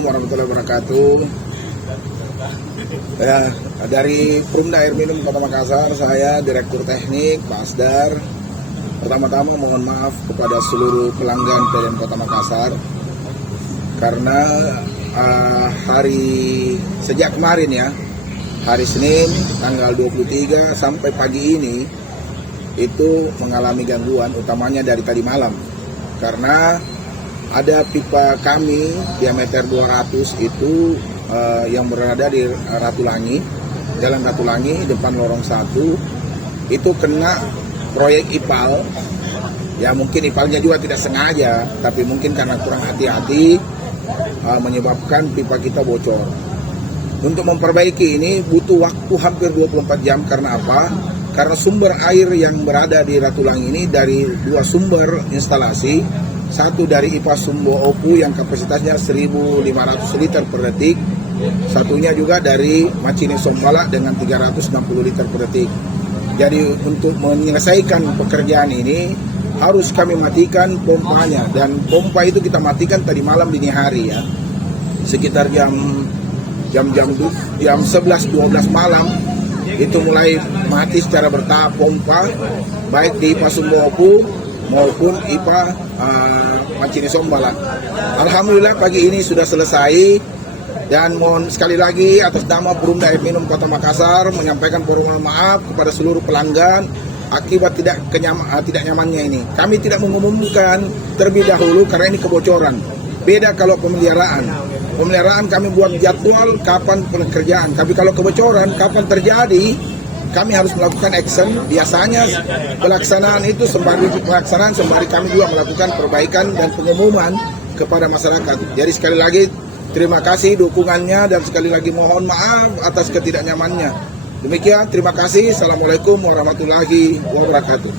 Assalamualaikum warahmatullahi wabarakatuh. Ya, dari Perumda Air Minum Kota Makassar, saya Direktur Teknik Pak Asdar. Pertama-tama mohon maaf kepada seluruh pelanggan PLN Kota Makassar karena sejak kemarin ya, hari Senin tanggal 23 sampai pagi ini itu mengalami gangguan, utamanya dari tadi malam karena ada pipa kami diameter 200 itu yang berada di Ratulangi, Jalan Ratulangi depan lorong 1 itu kena proyek IPAL. Ya mungkin IPALnya juga tidak sengaja, tapi mungkin karena kurang hati-hati menyebabkan pipa kita bocor. Untuk memperbaiki ini butuh waktu hampir 24 jam karena apa? Karena sumber air yang berada di Ratulangi ini dari dua sumber instalasi. Satu dari IPA Sumbo Opu yang kapasitasnya 1.500 liter per detik. Satunya juga dari Macine Sombala dengan 360 liter per detik. Jadi untuk menyelesaikan pekerjaan ini harus kami matikan pompanya. Dan pompa itu kita matikan tadi malam dini hari ya. Sekitar jam 11-12 malam itu mulai mati secara bertahap pompa. Baik di IPA Sumbo Opu maupun IPA Macine Sombala. Alhamdulillah pagi ini sudah selesai dan mohon sekali lagi atas nama Perumda Air Minum Kota Makassar menyampaikan permohonan maaf kepada seluruh pelanggan akibat tidak nyamannya ini. Kami tidak mengumumkan terlebih dahulu karena ini kebocoran. Beda kalau pemeliharaan. Pemeliharaan kami buat jadwal kapan pekerjaan. Tapi kalau kebocoran kapan terjadi, kami harus melakukan action. Biasanya pelaksanaan itu sembari kami juga melakukan perbaikan dan pengumuman kepada masyarakat. Jadi sekali lagi terima kasih dukungannya dan sekali lagi mohon maaf atas ketidaknyamannya. Demikian, terima kasih. Assalamualaikum warahmatullahi wabarakatuh.